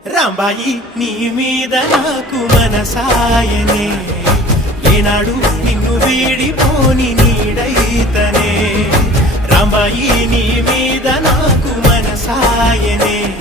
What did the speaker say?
రాంబాయి నీ మీద నాకు మనసాయనే ఏనాడు నిన్ను వీడిపోని నీడైతనే రాంబాయి నీ మీద నాకు మనసాయనే